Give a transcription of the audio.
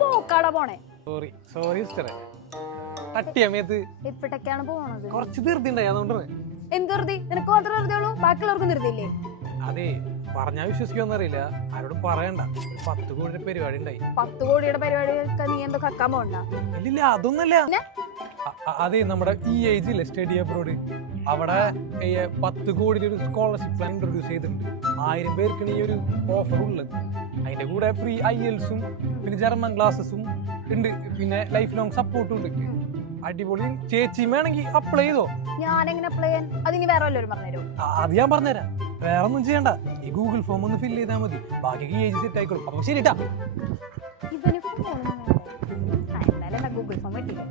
പോക്കാടാ പോണേ? Sorry sorry സിസ്റ്ററെ, തട്ടിയമേത്ത് എപ്പോഴൊക്കെയാണ് പോണത്? കുറച്ച് ധൃതി ഉണ്ടായി, അതുകൊണ്ടാണ്. എന്ത് ധൃതി? നിനക്ക് മാത്രം ധൃതി ഉള്ളൂ, ബാക്കിയുള്ളവർക്കും ധൃതിയില്ലേ? അതെ, പറഞ്ഞാ വിശ്വസിക്കുമെന്ന് അറിയില്ല, ആരോടും പറയണ്ട. 10 കോടിയുടെ പരിപാടി ഉണ്ടായി. 10 കോടിയുടെ പരിപാടിയൊക്കെ നീ എന്തോ കക്കാൻ പോണ്ട? ഇല്ലില്ല, അതൊന്നല്ല. അതെ, നമ്മുടെ ഈ ഏജ് ഇല്ലേ, സ്റ്റഡി അബ്രോഡ്, അവിടെ 10 കോടിയുടെ ഒരു സ്കോളർഷിപ്പ് പ്ലാൻ ഇൻട്രൊഡ്യൂസ് ചെയ്തിട്ടുണ്ട്. 1000 പേർക്കാണ് ഈ ഒരു ഓഫർ ഉള്ളത്. അതിന്റെ കൂടെ ഫ്രീ IELTS-ഉം പിന്നെ ജർമ്മൻ ക്ലാസ്സസും ഉണ്ട്, പിന്നെ ലൈഫ് ലോങ് സപ്പോർട്ടും ഉണ്ട്. അടിപൊളി. ചേച്ചി വേണമെങ്കിൽ അപ്ലൈ ചെയ്തോ. ഞാൻ എങ്ങനെ അപ്ലൈ ചെയ്യാൻ? അതിന് വേറെ വല്ലവരും പറഞ്ഞുതരോ? അത് ഞാൻ പറഞ്ഞുതരാം, വേറെ ഒന്നും ചെയ്യണ്ട. ഈ ഗൂഗിൾ ഫോം ഒന്ന് ഫില്ല് ചെയ്താൽ മതി, ബാക്കി ഏജ് സെറ്റ് ആയിക്കോളും. അപ്പൊ ശരിട്ടാ. ഇവന് ഫോൺ എന്തായാലും ഗൂഗിൾ ഫോം കിട്ടില്ല.